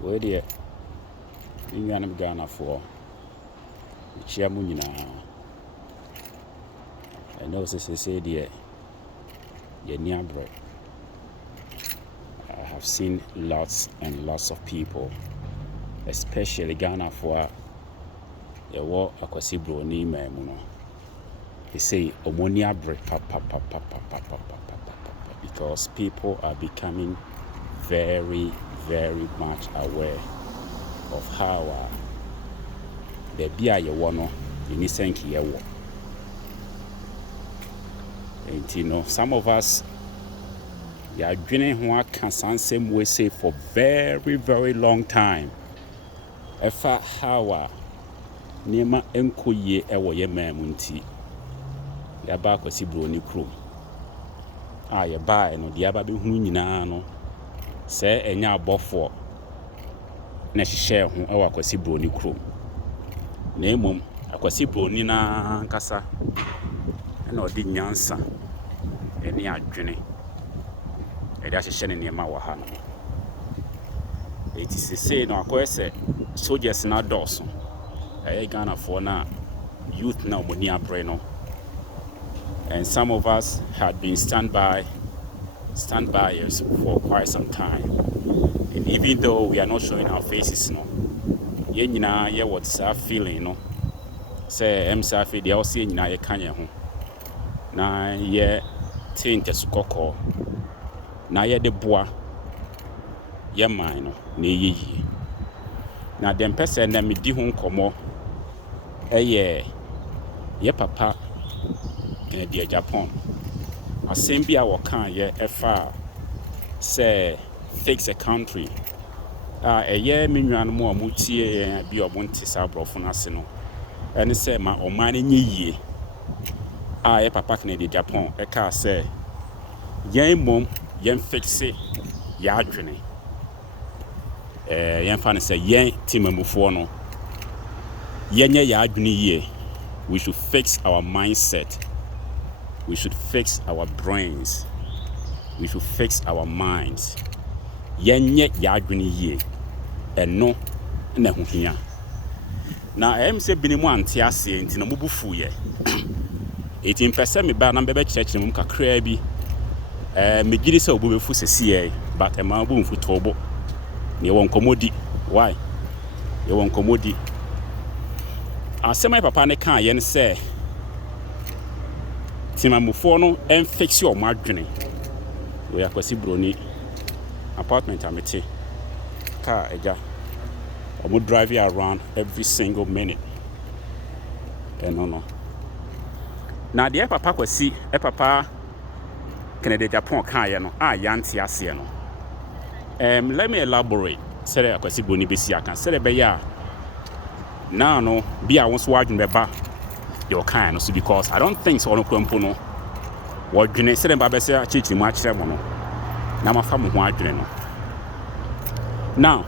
Where the Indian Ghana for Chiamunina. And also say, dear, near bread. I have seen lots and lots of people, especially Ghana for a war akwasibro ni memuno. They say omonia bread because people are becoming very, very much aware of how the beer you want in this year. And you know, some of us are drinking what can same way say for very, very long time. Efa how nema enkoye ewo ye mamunti. Ya ba kwasi broni krom. Ya ba no dia ba be hu nyina no. Se enya abofo na hihye ho ewo akwasi broni krom. Na emom akwasi broni na nkasa na odi nyansa eni adwene e da hihye ne nema wa ha no. It is say no akwese soldiers na doso Ghana for na youth na money abreno. And some of us had been standbyers for quite some time. And even though we are not showing our faces, no, ye what's that feeling, no? Say MSAF they all see ye kanya ho. Na ye tinte sukoko. Na ye de boa. Ye man no, ne ye. Na dem person na me di ho nkomo. Ye papa the Agyapong. Assemble our can ye efa say fixthecountry. A year minuan more mutie be or monte sabrofuna seno. And say my omani ye. Ye papa can the Japan. A car say yen mom yen fix it yardrene. Yen fan say yen timamufono. Yenye yardrene ye. We should fix our mindset. We should fix our brains. We should fix our minds. Yenye yadwini ye. Eno na huhia. Na say binimu anti ase nti na mubufu ye. 18% me ba na bebe church ni mu kakra bi. Me gidi se obubefu sesiye, but e ma obu mfu tobo. Ne won komodi. Why? Ye won komodi. Asema papa ne kan ye ne se timamufo no en fix your madwene. We akwasi broni apartment amete car eja omo drive you around every single minute. No. Na de papa kwasi papa Canada Japan kan ye no yanti ase no. Let me elaborate. Say akwasi broni besi aka say be ya now no be I want to watch beba your kind so because I don't think so no kwempo no wadwene se dem ba be say chichi mu akire mo no na mafa mo ho adwene no. Now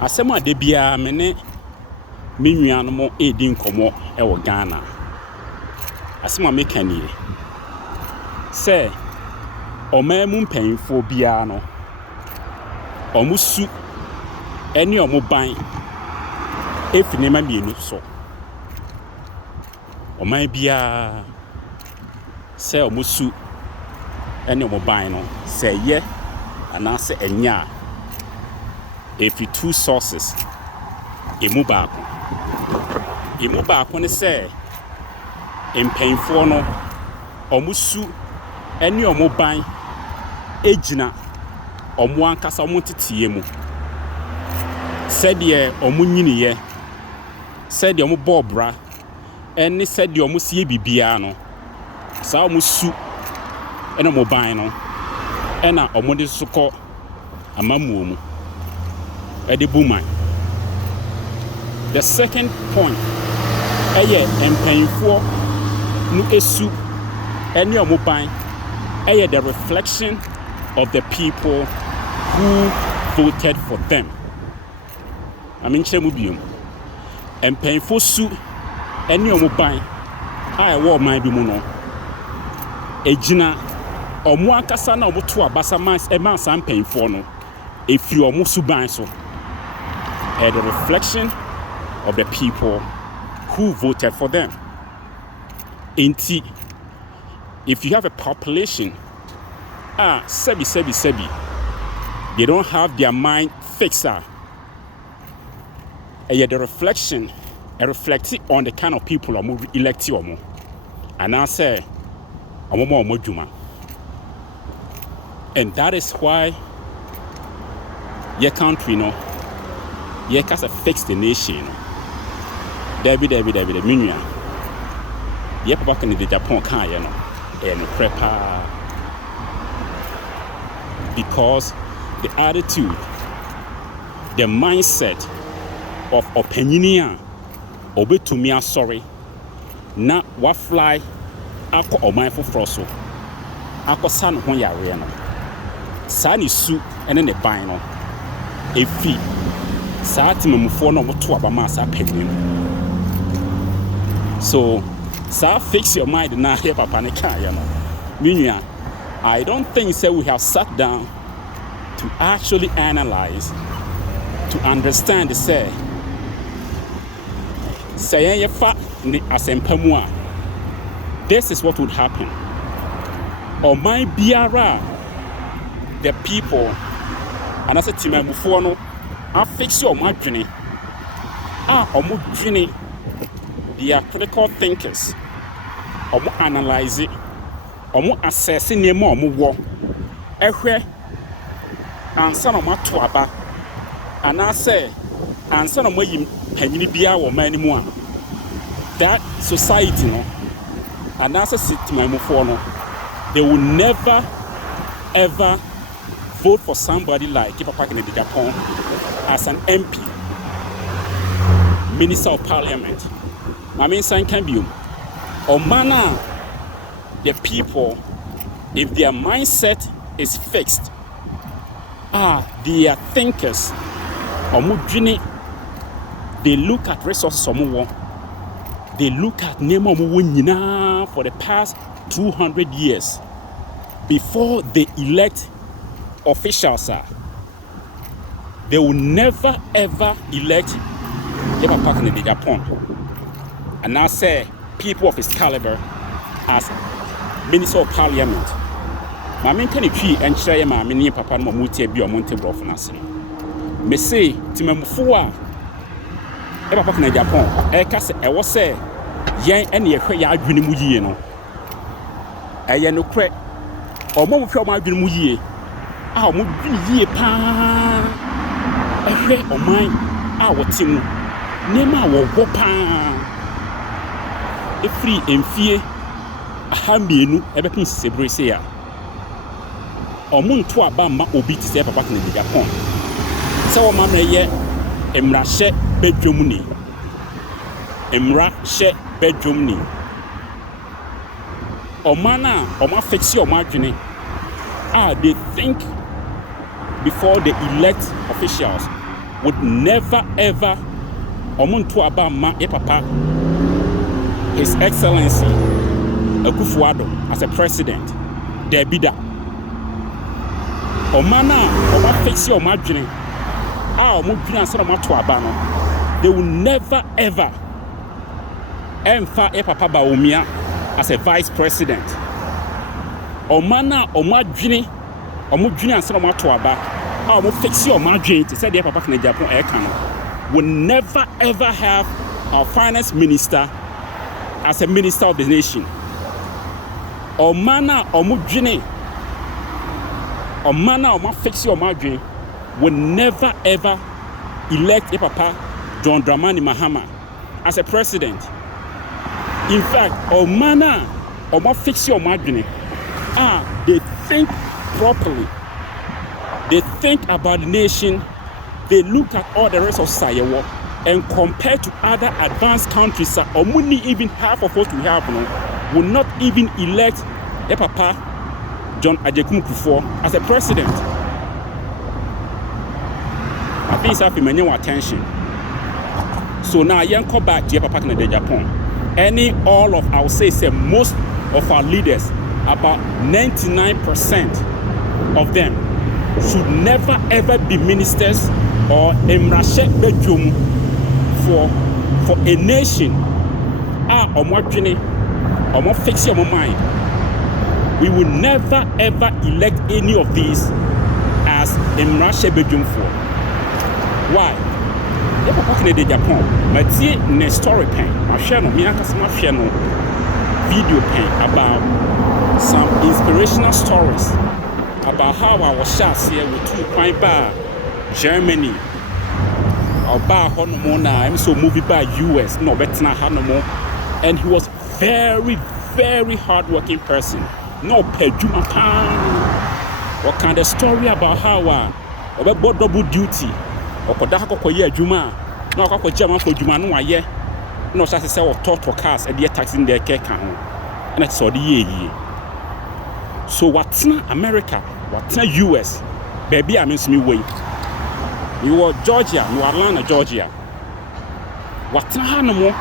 asema de bia me ne mennuan mo edi nkomo e wo Ghana asema mekanie se omamu mpanfo bia no omusu eni omuban efinema mienu so oman bia se omusu ene omoban no se ye anase enya efi two sources emu baako ne se empanfo no omusu ene omoban ejina omo ankasa omo tetiye mu said ye omunyini ye said omo bobra ene said omo sie bibia no sa omo su ene omo ban no ena omo de sokọ amamuo mu e de buman. The second point eye empanfo no esu ene omo ban eye the reflection of the people who voted for them. I mean, Chemubium and painful suit any omoban. I wore my bimuno. Ejina or Muakasana or Mutua Basamas, a man, some painful no. If you are Musuban so, the reflection of the people who voted for them. Inti, if you have a population, sebi, they don't have their mind fixed. The reflection, reflecting on the kind of people who elect you. And I say, and that is why your country, you can't fix the nation. David, Minya. You back in the Agyapong can, and prepare. Because the attitude, the mindset of opinion, obe to me, sorry, na wa fly, ako o mindful froso, ako san hon ya re no, sa ni su ene ne ban no, efi, sa timemufo no moto abama sa pegnim. So, sa fix your mind na here papa ne kan ya no. Minya, I don't think so we have sat down to actually analyze, to understand the say this is what would happen. Or my biara, the people, and as a team no, I fix your margin. They are critical thinkers. Analyze it. Assessing them more. Answer no matter aba. And I say, answer no more penny bia or many more. That society, and as a city, they will never ever vote for somebody like Papa in the Agyapong as an MP, Minister of Parliament. I mean, sign can be or manner the people, if their mindset is fixed, they are thinkers. They look at resources. They look at Nemo for the past 200 years before they elect officials. They will never ever elect Papa in the Agyapong. And I say people of his caliber as Minister of Parliament. My main can be and share my mini papa no muti be or monte brofanasi. Me say Timemufua Papa in the Agyapong. Case I was say yen and ye ya adwene mu yie no. Eye no kre omo mo hwe omo adwene mu yie. Omo dwene yie pa. Ehwe oman wote mu. Nema wo go pa. Free enfie ahamienu ebepin sebre se ya omuntu aba ma obi ti se papa kan the Agyapong se wo ma na ye emra hye bedwom ni omana oma fix your margin they think before they elect officials would never ever omuntu aba ma papa His Excellency Akufo-Addo as a president, Debida. Omana fix your margin. They will never ever emfa Papa Baumia as a vice president. Omana fix your margin to say Papa can Agyapong will never ever have our finance minister as a minister of the nation. Omana fix your margin will never ever elect Papa John Dramani Mahama as a president. In fact, Omana fix your margin. They think properly. They think about the nation. They look at all the rest of Sayewo. And compared to other advanced countries, only even half of what we have now will not even elect Papa John Agyapong as a president. I think it's having many attention. So now I go back to Papa in the Agyapong. All of I would say most of our leaders, about 99% of them, should never ever be ministers or emrashe bedroom for a nation. Omo fix your mind. We will never ever elect any of these as emrashe bedroom for. Why? If I'm talking about Agyapong, but see ne story pen. I share no, me akasama share no video pen about some inspirational stories about how I was shot here with 2 point bar Germany. Or bar Honomona, I'm so movie by US, no better Hanomo. And he was very, very hardworking person. No pejuma pan. What kind of story about how about double duty? Or Kodako Koye Juma, no Kako German for Juma no aye. No such as say or cars and the tax in their cake. And that's all the year. So what's not America? What's not US? Baby, I mean me way. You are Georgia, you are Atlanta, Georgia. What's not no more?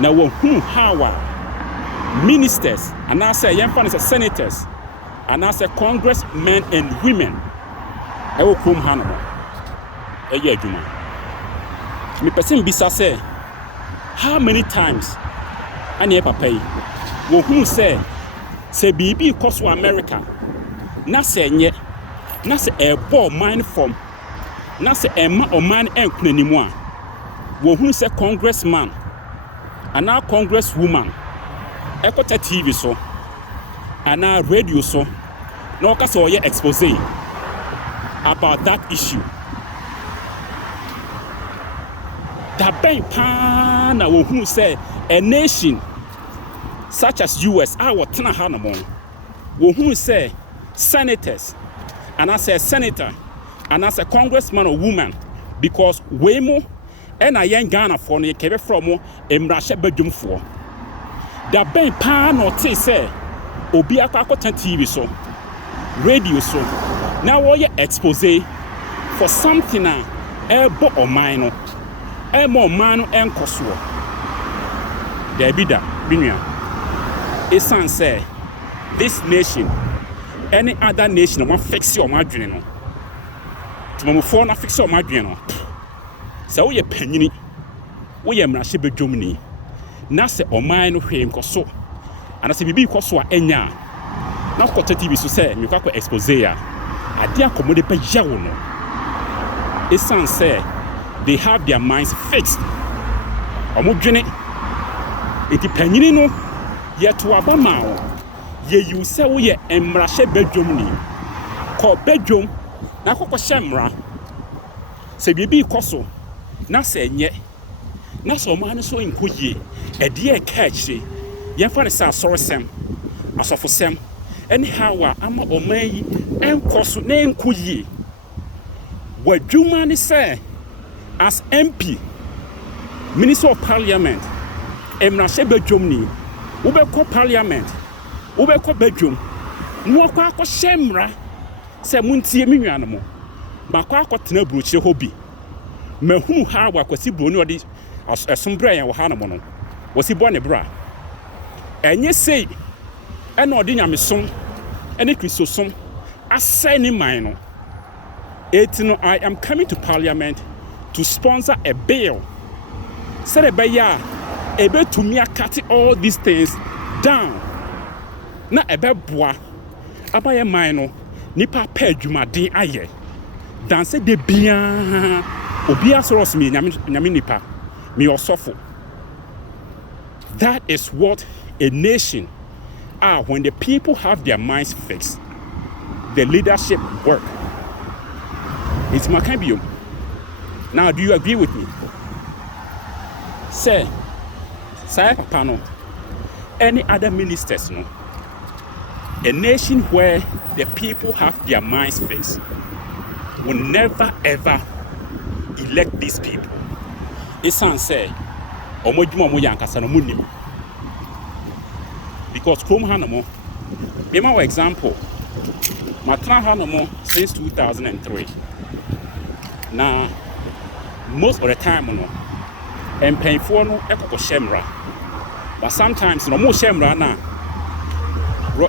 Now how ministers and I say young fans senators and I say congressmen and women. I will come Hanamo. A year, Juma. Me person bisa say, how many times I never pay? Who say BB cost to America? Na say nye, na say a ball mind from, na say a man or man and anymore. Who say congressman and now congresswoman, Ekota TV so, and now radio so, no case or expose about that issue. That bank pan who say a nation such as US, our Tana Hanamon, who say senators, and I say senator, and I say congressman or woman, because way more and I ain't Ghana for me came from emrashe bedroom for. That bank pan or say Obi Akakota TV so, radio so. Now what you expose for something elbow or minor. More man and Kosovo. There be that, Binia. It's say this nation, any other nation, want fix your margin. To phone, I fix your margin. So we are penny, we are Mrashibe Germany. Nasa or mine of him Koso. And I say, Bibi Kosoa Enya. Now, Kota TV so say, you can't expose ya. I dear commodity by Jawno. It's say. They have their minds fixed. Omujene. Iti penyini no ye to abama ye you say we ye emrashe bedroom ni. Ko bedroom na kokko shemra. Se bibi koso na se nye. Na so man so nkoye. E de e ka chi. Ye fa ne sa soresem. Asofosem. Anyhow ama oman yi enkoso na enkoye. Wadwuma ni say as MP, Minister of Parliament, Emrashe Bedroom, Ubeko Parliament, Ubeko Bedroom, Mwaka Shemra, Semunti Minuanamo, Makako Tenebruche Hobby, Mehu Hawa, Quasibuno, as a Sombra and Hanamono, was he born a bra? And ye say, an ordinary son, and a Christoson, a signing minor. I am coming to Parliament to sponsor a bill. Said a bit to me cut all these things down. Na ebe boa abaya minor nipa pedjuma din aye. Dan se de bien obia soros me nyame nipa me osofo. That is what a nation are when the people have their minds fixed. The leadership work. It's Maccabeum. Now, do you agree with me? Say, Papa, no, any other ministers, no, a nation where the people have their minds fixed will never ever elect these people. It's say, because Chrome Hanamo, remember example, Matra Hanamo since 2003. Now, most of the time, no, and paying for no echo shemra. But sometimes, no more shemra now.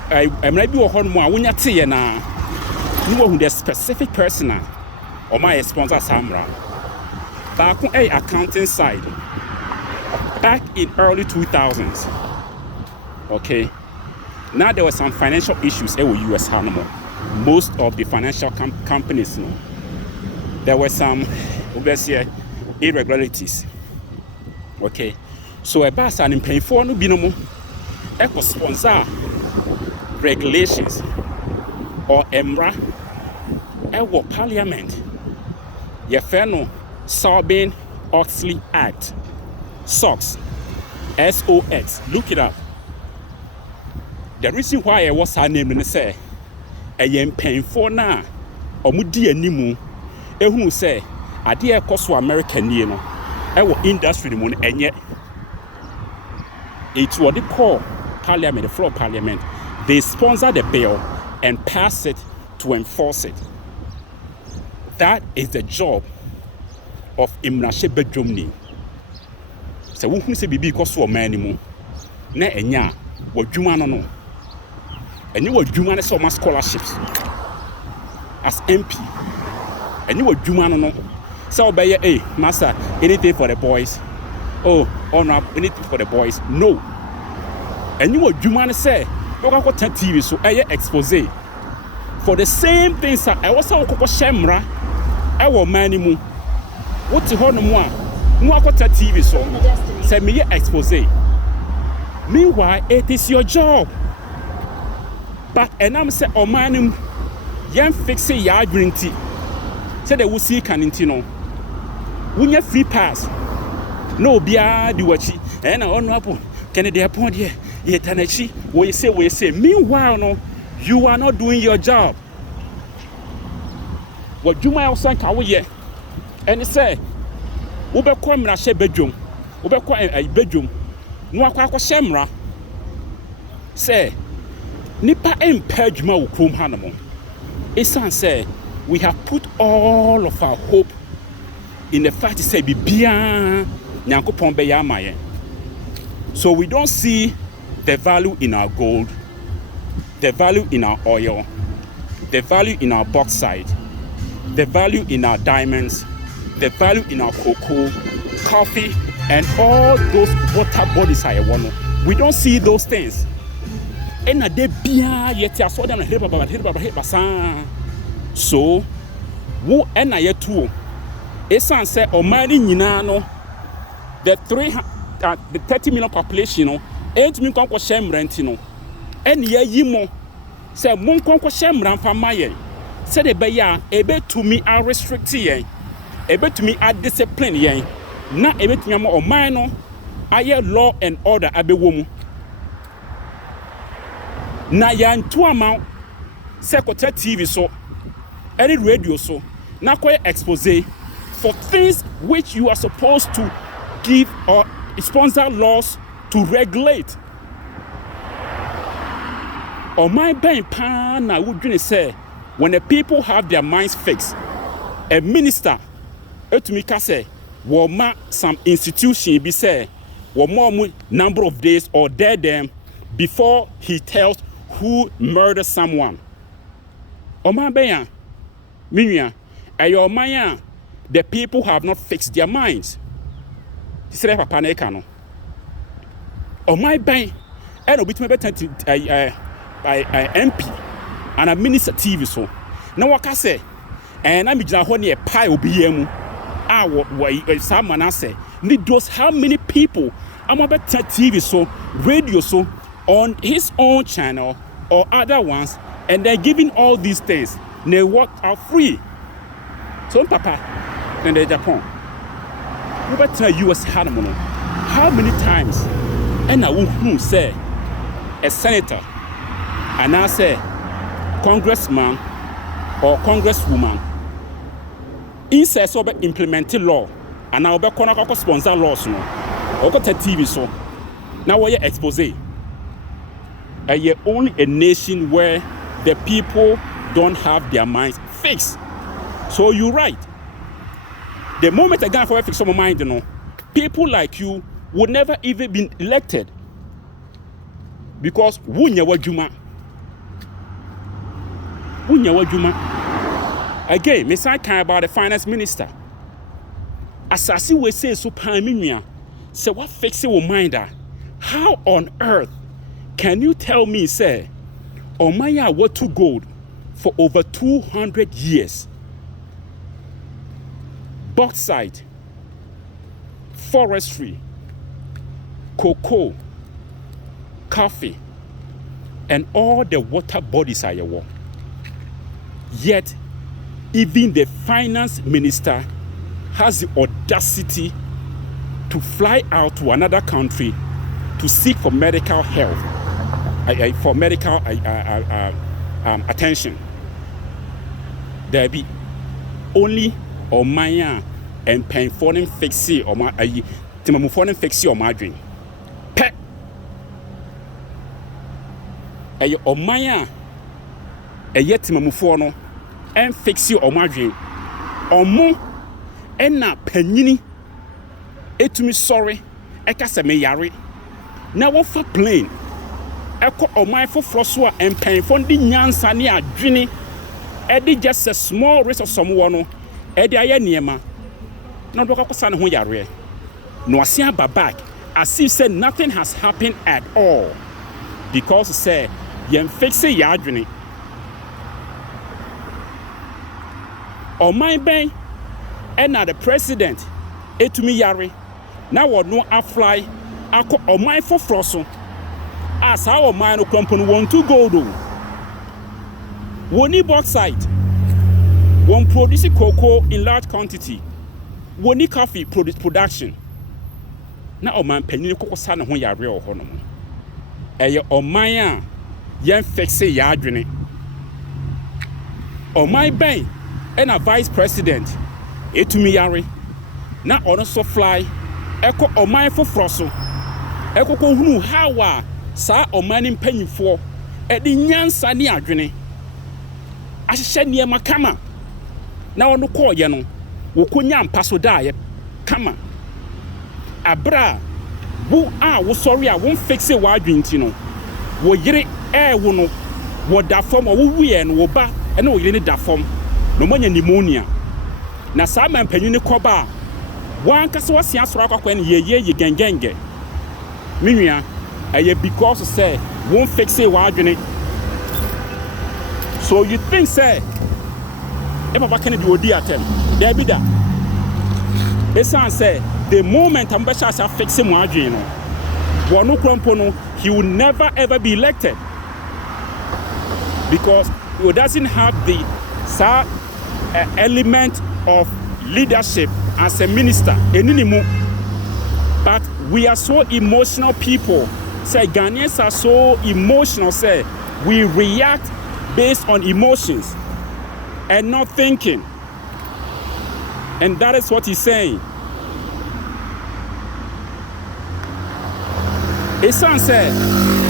I may be a horn more when you see na No one the specific person or my sponsor Samra. Back on a accounting side. Back in early 2000s. Okay. Now there were some financial issues in the US animal. Most of the financial companies, there were some irregularities. Okay. So a bass and in paying for no binomo eco sponsor regulations or emra ewo parliament ye feno Sarbanes-Oxley Act SOX SOX. Look it up. The reason why I was her name in say a yen paying for now or mudi animu who say a dear cost for American our industry moon and yet it's what they call parliament, the floor of parliament. They sponsor the bill and pass it to enforce it. That is the job of Imnashe Bedromni. So who say bibi cost for many na enya what juma no. And you were Juma so much scholarships as MP. And you were Juma no. So by hey, master, anything for the boys. Oh, honor anything for the boys. No. And you were Juma say, you can go to TV so I expose for the same things. I was a coco shamra. I will manimu. What's the honor more? No go to TV so say me expose. Meanwhile, it is your job. But and I'm say oh man yan fix ya green tea. Say they will see canintino. Wunya free pass. No bia di wachi. And on up can they upon here. Ye tanachi. We say. Meanwhile, no, you are not doing your job. What you might also kawaye. And it say Ube kwa mrashe bedroom. Ube kwa a bedroom. No kwa shemra. Say Nipa empejma wo krom hanamo. Esan say we have put all of our hope in the fact to say bibia nyankopon be yamaye. So we don't see the value in our gold, the value in our oil, the value in our bauxite, the value in our diamonds, the value in our cocoa, coffee, and all those water bodies I want. We don't see those things. And a day bia yet I saw them hit basan. So wo and I yet too. Esan say o mani nyina the 30 million population no 8 million kon ko shem rent no. And ye yimo say mon kon ko shem ran fa maye. Say the be ya ebe to me are restrict yen. Ebe to me are discipline yen. Na ebe to me o man no aye law and order abewo mu. Na yan two amount secretary TV so any radio so na quite expose for things which you are supposed to give or sponsor laws to regulate. Or my brain pan na would say when the people have their minds fixed, a minister to me say woma some institution be say one more number of days or dare them before he tells who murdered someone. Oma beya, minya, ayo maya, the people have not fixed their minds. Say papa na eka no. Oma ben, I know between MP and a minister TV so. Na waka say, and I'm jina ho ne pie obi yemu. Ah, what someone I say, need those how many people? I'm about TV so, radio so, on his own channel or other ones, and they're giving all these things. They work are free. So papa, then the Agyapong. We better US Hanamono. How many times? And I won't say a senator, and I say congressman or congresswoman. Inside so implementing law, and I'll be going sponsor laws no. Or got a TV so. Now what you expose? You're only a nation where the people don't have their minds fixed. So you're right. The moment I got for fix some mind, you know, people like you would never even be elected because wunya wajuma. Wunya wadwuma. Again, me say kan about the finance minister. Asasi we say so pan me nua. Say what fix your mind? How on earth can you tell me say Omaya what to gold for over 200 years? Bauxite, forestry, cocoa, coffee, and all the water bodies are your war. Yet, even the finance minister has the audacity to fly out to another country to seek for medical health, for medical attention. There be only Omaya and paying for them fixie or my timamufon fixie or margarine. Pet a Omaya a yet timamufono and fixie or margarine or more and na penini etumi sorry ekasa me yare na wo fa plane eko Omaya for froswa and paying for the nyansa ne adwene edi just a small risk of someone edi aye niema na do kakosa ne ho yare no asia back as if said nothing has happened at all because say yem fixe ya adwene Oman ben and now the president etumi yare na wo no afly akọ Oman for froso as how Oman no company want to go do woni bauxite won produce cocoa in large quantity woni coffee production na Oman panyin kokosa ne ho yare o hono mo eye Oman a yen fixe ya adwene Oman ben and a vice president etumi yare na ono so fly eko Oman for froso eko ko hunu hawa sa Oman mpanyifo e di nyansa ne adwene ahye niema kama na ono ko ye no wo konya mpaso da ye kama abra wo a wo sorry a won fixe wa adwenti no wo yire wo no wo da fom wo wiye no wo ba ene wo yire ne da fom no manya pneumonia na sa man panyin ne koba wan kase wasia soro akwa ne ye gengenge minua aye because say won fixe wa adwene so you think say e baba kan bi odi atem there be that esan say the moment am be sha fixe mo adwene no wonu kwampo no he will never ever be elected because he doesn't have the element of leadership as a minister but we are so emotional people say Ghanaians are so emotional say we react based on emotions and not thinking and that is what he's saying. It sounds say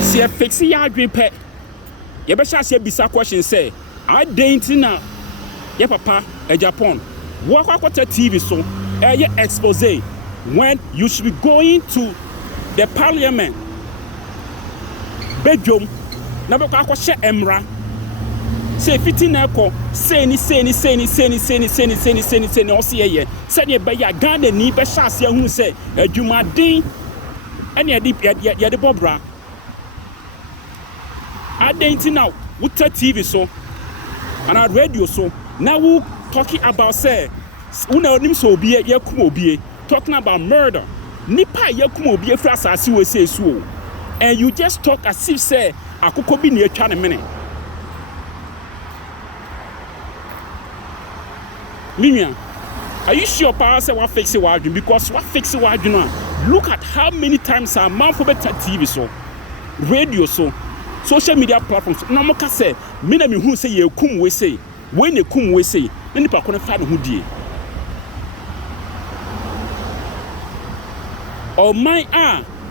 see a fixie yard pet you better say bisa question say I didn't know yeah papa Agyapong walk out TV so expose when you should be going to the parliament bedroom na be kwa share emra say fitina ko say ni o see ye say dey be ya Ghana ni be sha ase hu say adwumaden ene ye de bobra identity now with TV so and our radio so now we talking about say una onim so obi ye kum obi talking about murder nipa ye kum obi fra asase we say so and you just talk as if say akoko bi na atwa ne mene Minya, are you sure power say what fix it wardrobe because what fix it wardrobe look at how many times a man for better TV so radio so social media platforms na mo ka say me na me hu say ye kum we say when ne kum we say na nipa ko na fa ne hu die o my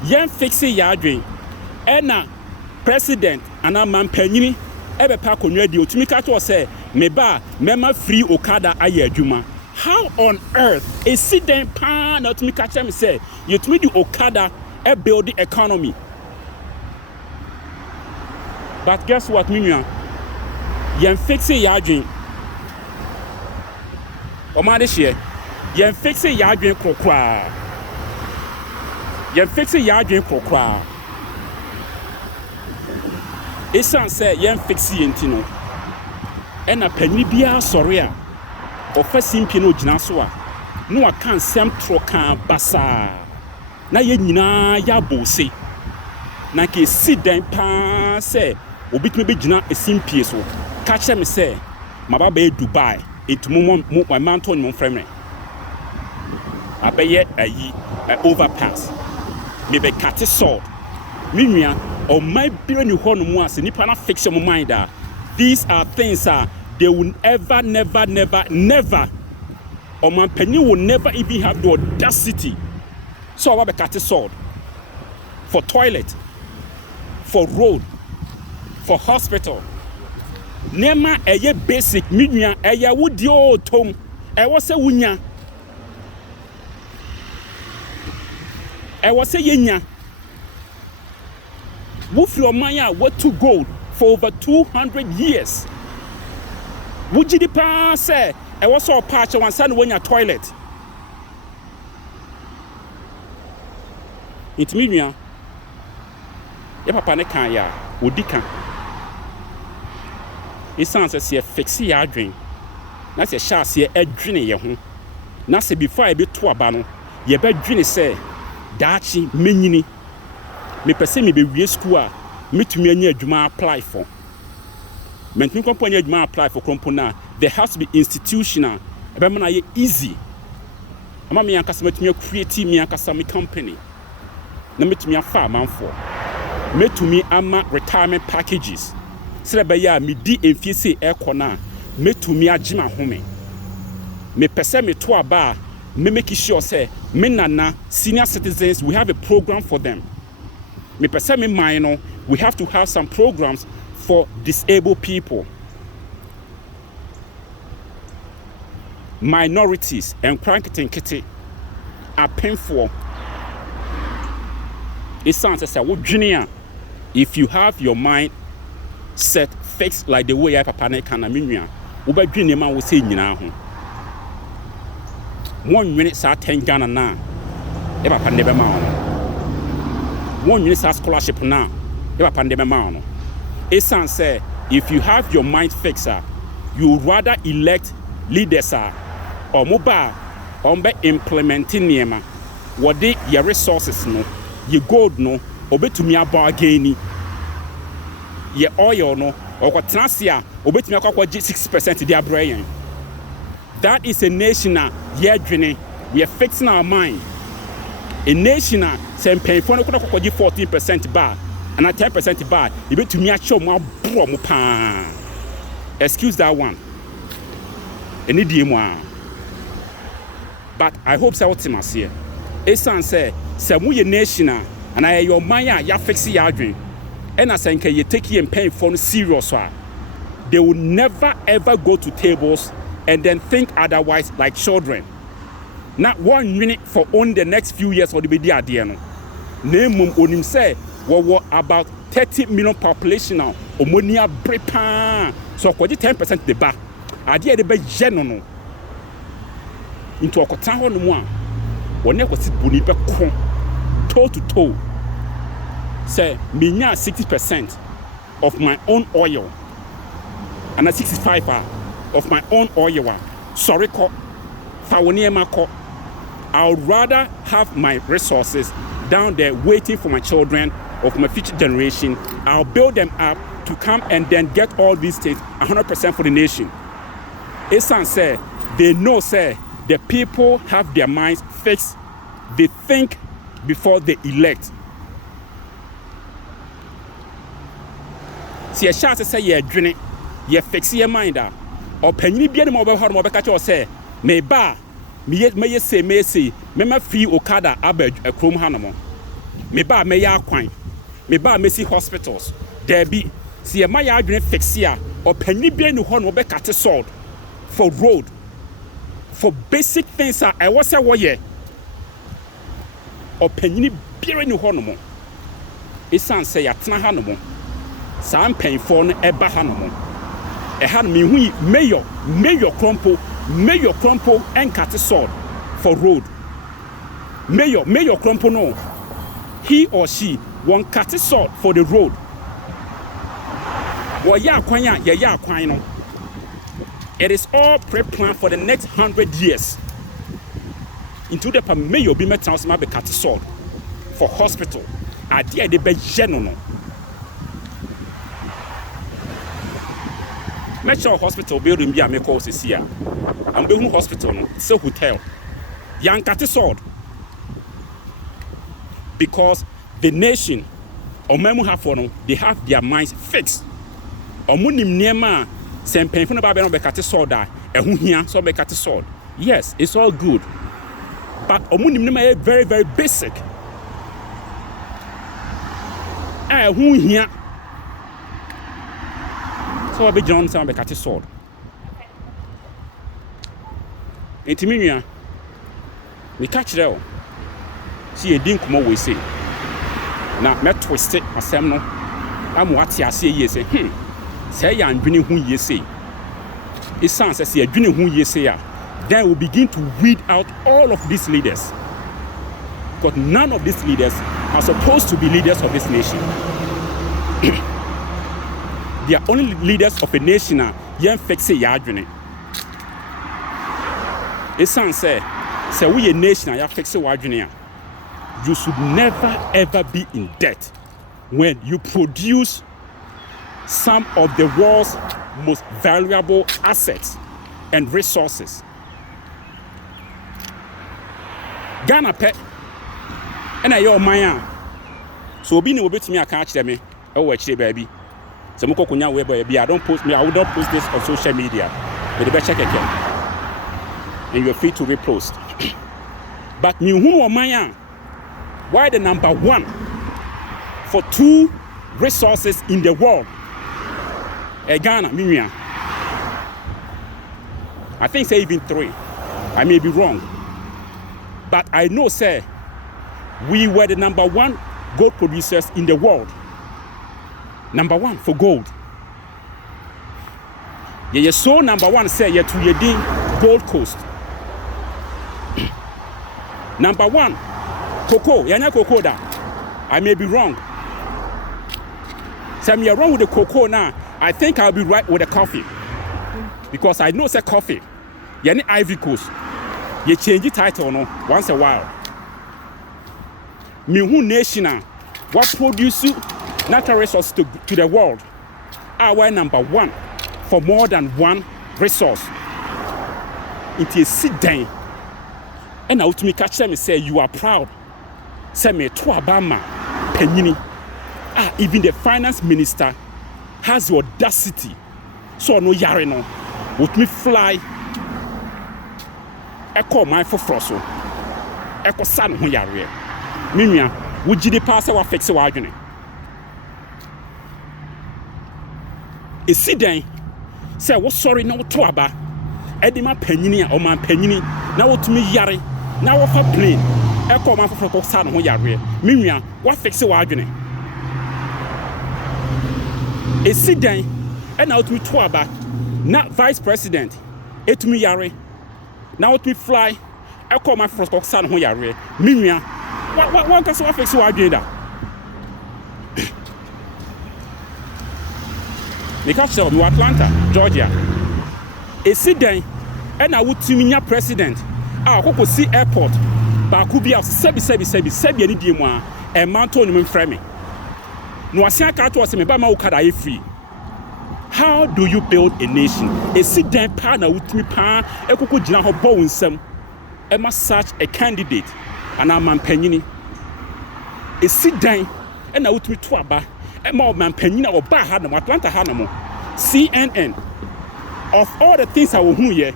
yen fix it yardwin e na president ana man panyini e be pa konwa die otumi ka to say me ba mema free okada aye adwuma how on earth is it then pa na otumi ka tell me say you tumi di okada e build the economy. But guess what, Minya? yen fixe ya adwen o ma de hye yen fixe ya adwen krokra yen fixe ya adwen krokra esan say yen fixe yenti no e na panyi bia sori a ofa simpie no gina so a no aka nsem troka basa na ye nyina ya bose na ke sidan pa say obitime be gina esimpie so ka kye me say mababa e Dubai etumo my manton mo frame abeye ayi overpass me be cut sword me nua o my bire ni ho no mu ase nipa na fix your mind that these are things they will never or man penny will never even have the audacity so I be cut sword for toilet, for road, for hospital. Nema eye basic minua eye wudi o tom e wo se wunya e wo se yenya wufri omanya what to gold for over 200 years wujidi pa se e wo so patch wan sa no wonya toilet it minua ye papa ne kan ya odika esan se fixe ya adwen na se chance ye adwene ye ho na se before e be to aba no ye be dwene se daachi menyini me pese me be wie school a metumi anya adwuma apply for mentumi company adwuma apply for kompona there has to be institutional e be na ye easy ama me ankasa metumi create me ankasa me company na metumi afa amanfo metumi ama retirement packages Srebe ya mi di emfiese ekona metumi agima home me pese me to aba me make sure say me nana senior citizens we have a program for them me pese me minor we have to have some programs for disabled people minorities and cranketenkete are painful it sounds as a junior if you have your mind set fixed like the way I papa na kana menua wo ba dwene ma wo se nyina ho one minute sa 10 Ghana na e papa ne be ma ono one minute sa scholarship na e papa ne be ma ono esan say if you have your mind fixed you would rather elect leaders or mobile on be implementing niema what the your resources no your gold no obetumi aba again ye oil no or transia obetumi akwa 6% dia brain that is a nation ye dwene we are fixing our mind a nation say pay for no kwa 14% bar and 10% bar you betumi acho mo abro mo pa excuse that one any die mo but I hope say what him here esan say mu ye nation and I your mind ya fix ya dwen and as I you take and pay for serious they will never ever go to tables and then think otherwise like children. Not 1 minute for only the next few years for the be there no. Name onim say we about 30 million population now. Omonia brepa so kwa 10% the back. Idea the be no. Into okota ho no mu a wona kwasi boni be ko toe to toe. Say minya 60% of my own oil and 65 of my own oil. Sorry, ko fawoniema ko. I would rather have my resources down there waiting for my children or for my future generation. I'll build them up to come and then get all these things 100% for the nation. Esan say they know say the people have their minds fixed. They think before they elect. See a chance say ye dwene ye fix your mind or penny bia mo be ho catch you say me ba me say me ma free okada aba akrom hanamo me ba me ya kwan me ba me see hospitals there be see ma ya dwene fix ya or penny bia no ho no be cut sword for road for basic things I was say wo ye or penny bia no ho no mo esan say ya tena hanamo Sam pain for no eba hanomo had me mayor crumple and cut sword for road. Mayor crumple no. He or she won't cut sword for the road. Well, no. It is all pre-planned for the next 100 years. Into the mayor be met transfer be cut sword for hospital. Idea de be general. Make sure hospital building be a make us here. I'm building hospital no, so hotel. Young cut sword. Because the nation or memu have for them, they have their minds fixed. Omunim niema sem penfo na ba be no be cut sword da ehu hia so be cut sword. Yes, it's all good. But omunim niema is very very basic. Ehu hia so be John some be cut sword. Entiminua me catch there. See a dink more we say. Now, me twist it, asem no. I'm what you say, yes, say, I'm doing who you say. It sounds as you're doing who you say. Then we'll begin to weed out all of these leaders. Because none of these leaders are supposed to be leaders of this nation. They are only leaders of a nation. Young fix it, you're it sounds say we a nation, you fix it, you should never ever be in debt when you produce some of the world's most valuable assets and resources. Ghana pet and I your maya. So being able to me I catch them watch the baby. So I don't post me, I will not post this on social media. But the best check again. And you're free to repost. But me who are maya. Why the number one for 2 resources in the world? Ghana, Miriam. I think say even 3. I may be wrong. But I know, sir, we were the number 1 gold producers in the world. Number 1 for gold. Yeah, so number 1, sir, yeah, to your Gold Coast. Number 1. Cocoa, you're not cocoa da. I may be wrong. So I'm wrong with the cocoa now. I think I'll be right with the coffee. Because I know say coffee. You're not Ivory Coast. You change the title no once a while. Me who nation what produce natural resources to the world are number 1 for more than 1 resource. It is sit down. And now to me catch them and say you are proud. Say me to Obama, Penyini. Even the finance minister has the audacity. So no yare no. Would me fly. Echo my for froso. Echo san ho yare. Mimia, would you the pass our fix our agony? A sit down. Say what sorry no to Aba. Edima Penyini or man Penyini. Now to me yare. Now what for plane. Echo man for son ho yare. Mimia, what fix our agony? A sit down and out me to Aba. Not vice president. Et me yare. Now to me fly. Echo man for son ho yare. Mimia, what can so fix our agenda? Because of Atlanta, Georgia. A sit down and I would see me president. I could see airport. But I could be out sebi any DM and mountain in frame. No, I see a car to us in Bama Ukada free. How do you build a nation? A sit down partner with me, pan, a cocoa general bones, some, and must such a candidate, and I'm man penny. A sit down and I would me to Aba, and more man penny or bar Hanamo, Atlanta Hanamo, CNN. Of all the things I will hear,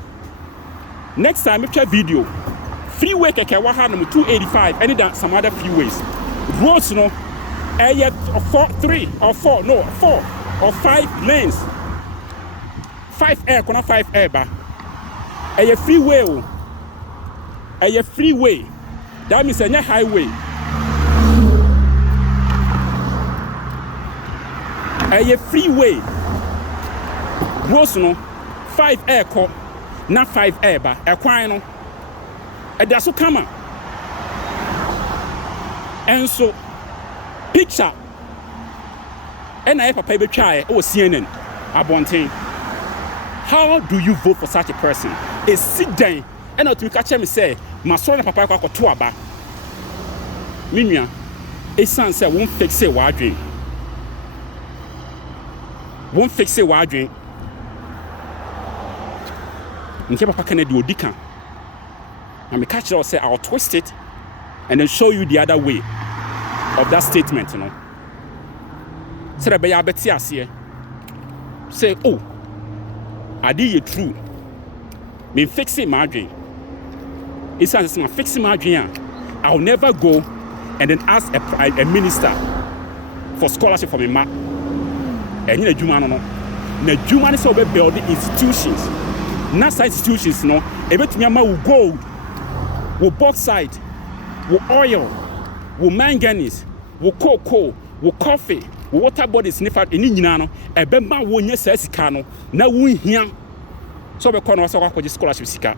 next time I try video. Freeway Kakawa Hanamo 285, any that some other freeways. Roads no, 3 or 4, no, 4 or 5 lanes. 5 air, 5 air ba. A freeway. A freeway. That means a highway. A freeway. bros no 5 air ko na 5 air ba ekwan no ɛda so kama enso picture ɛna papa betwa o CNN abonten. How do you vote for such a person? A sit down and to catch me say my son papa ko to aba minua e san say won fix it wadwen nke papa Kennedy odika na me catch you say I'll twist it and then show you the other way of that statement, you know. Say be ya beti ase say oh ade ye true me fix it my dream. It's as my fixing my dream. I'll never go and then ask a minister for scholarship for me ma. And you know, na juma is over building institutions. NASA institutions, no. Everything you with gold, with bauxite, with oil, with manganese, with cocoa, with coffee, with water bodies. If any no, a bemba won't say sikano. Na we here. So we call us a scholarship sika.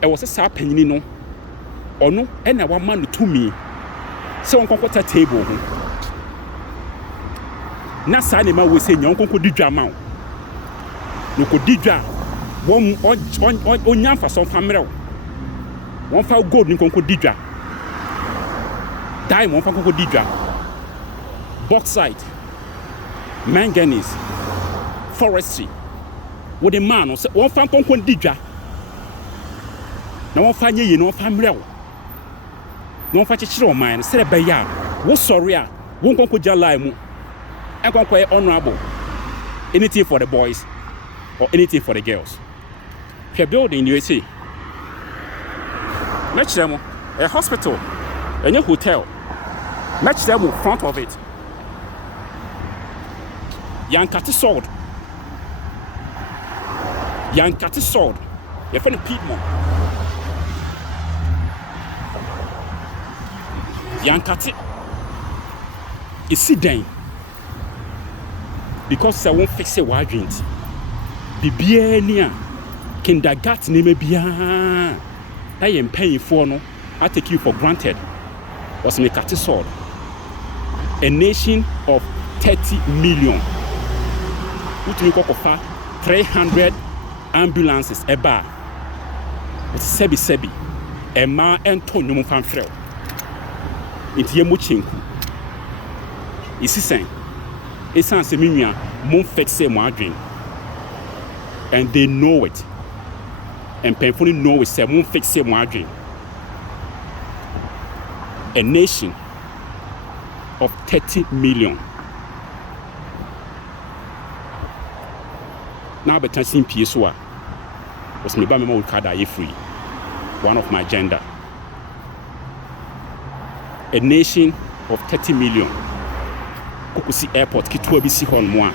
It was a sap penny no. Or no, and I want man to me. So on a table. Na sani ma we say nyon konko didwa ma no ko didwa won onyan fa so famre won fa gold ni konko didwa diamond fa konko didwa bauxite manganese forestry with the man say won fa konko didwa na won fa nye no famre no fa chichire o man say be ya wo sorry a won konko jala mu and quite honorable. Anything for the boys or anything for the girls. If you're building USA, match them a hospital, a new hotel, match them in front of it. Yankati sword. You're from the Piedmont. Yankati is sit down. Because I won't fix a wide drink. Bibia kindergarten name bia. I am paying for no. I take you for granted. Was me cut sword. A nation of 30 million. Which me kokofa 300 ambulances a bar. It's sebi. A ma ento no fan frel. Inti yemu chinku. Isi sen. It's a seminia, mon fix my dream. And they know it. And painfully know it's a mon fix my dream. A nation of 30 million. Now, but touching PSOA was me by my old card free. One of my gender. A nation of 30 million. Kokosi airport kitwa bi si hon mo a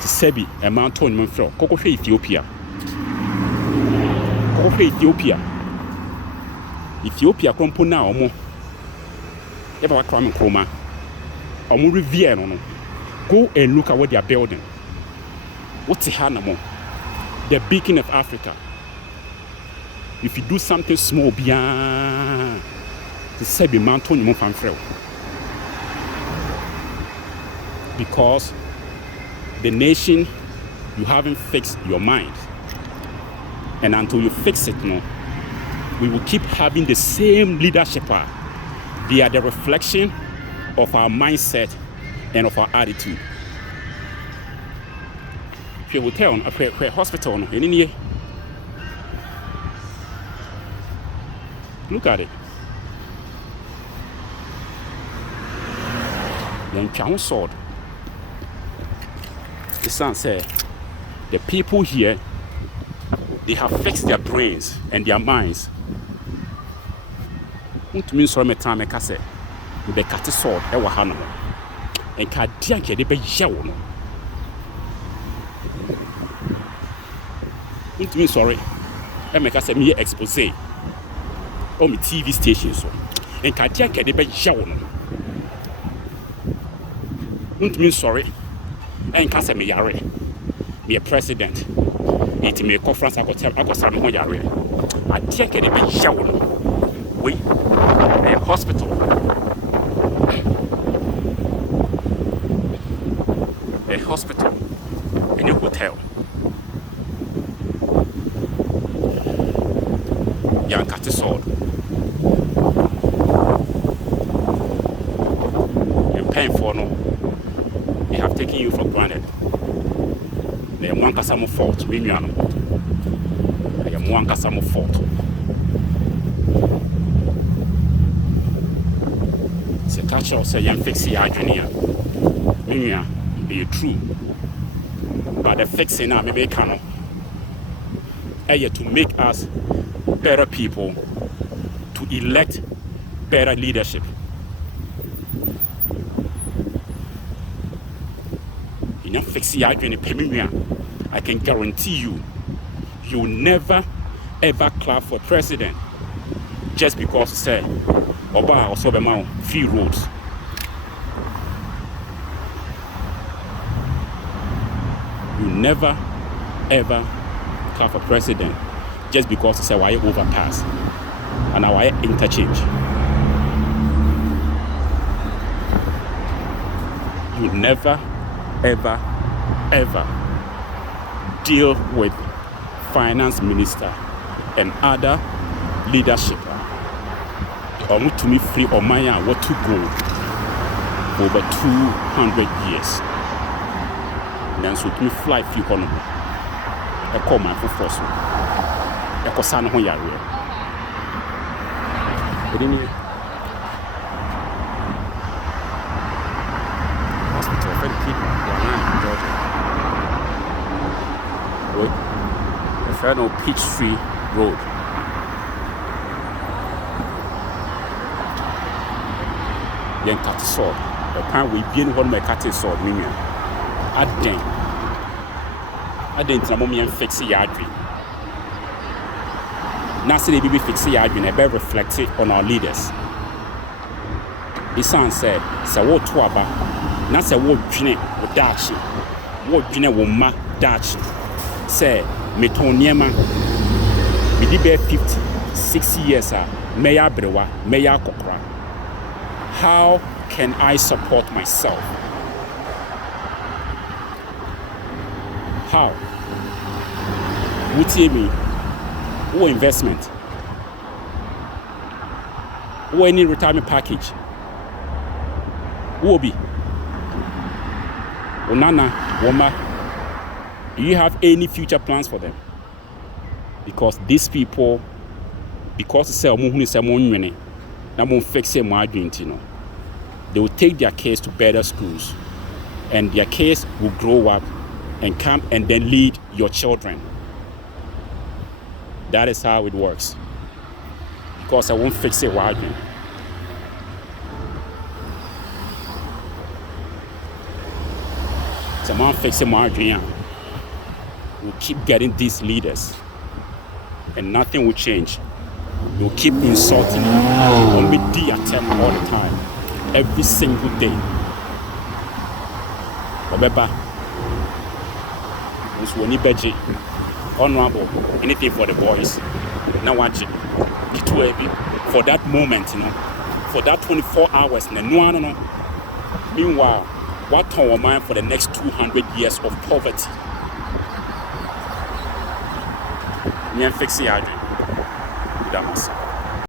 ti sebi e man ton mo mfro kokofwe Ethiopia krompo na omo e ba kram kroma omo revere no go and look at what they are building. What's Hanamo? The beacon of Africa. If you do something small beyond the sebi man ton mo famfrel. Because the nation, you haven't fixed your mind. And until you fix it, no, we will keep having the same leadership. They are the reflection of our mindset and of our attitude. If you hotel, a hospital, look at it. Young sword. The son said, the people here, they have fixed their brains and their minds. What means from a time I say, the cat sword, a wahano, and Kadianke, they be yawn. What means sorry, I make us a mere expose on my TV station, so, and Kadianke, they be yawn. What means sorry. And Casemiyare. me a president. It may conference I got some one area. I take it a bit shower. We a hospital. A hospital and a hotel. Young cat is sword. And paying for no. They have taken you for granted. They are one casamo fault, Mimiano. They are one casamo fault. Say, catch us, say, young fix the engineer. Mimia, be true. But the fixing now, maybe cannot. To make us better people, to elect better leadership. Fix the argument, I can guarantee you, you'll never ever clap for president just because say Oba or Sobemao free roads. You never ever clap for president just because say why overpass and why interchange. You never ever deal with finance minister and other leadership or to me free or maya what to go over 200 years. Then so to me fly free honorable. I call my full force. I call San Hoyari. Hospital for the people in Georgia. The final Peachtree Road. Then cut sword. The pan we begin one my cut sword, Mimian. I didn't know me and fix the yard. Now, say they be fix the yard and be reflected on our leaders. His son said, "So what to about?" Now say what Jine or Dachi, what Jine will ma Dachi. Say, me Tonyama, me di be 50, 60 years, Meya Brewa, Meya Kokra. How can I support myself? How? What me? What investment? What any retirement package? What be? Onana, Woma, do you have any future plans for them? Because these people, because they will take their kids to better schools, and their kids will grow up and come and then lead your children. That is how it works. Because I won't fix it while doing. Someone fixing my dream. We'll keep getting these leaders, and nothing will change. You'll keep insulting on me D attempt all the time, every single day. Obeba, Uswoni Beji, honorable, anything for the boys. Now watch it. For that moment, for that 24 hours, no. Meanwhile, what on our mind for the next 200 years of poverty? Me and fix the idea.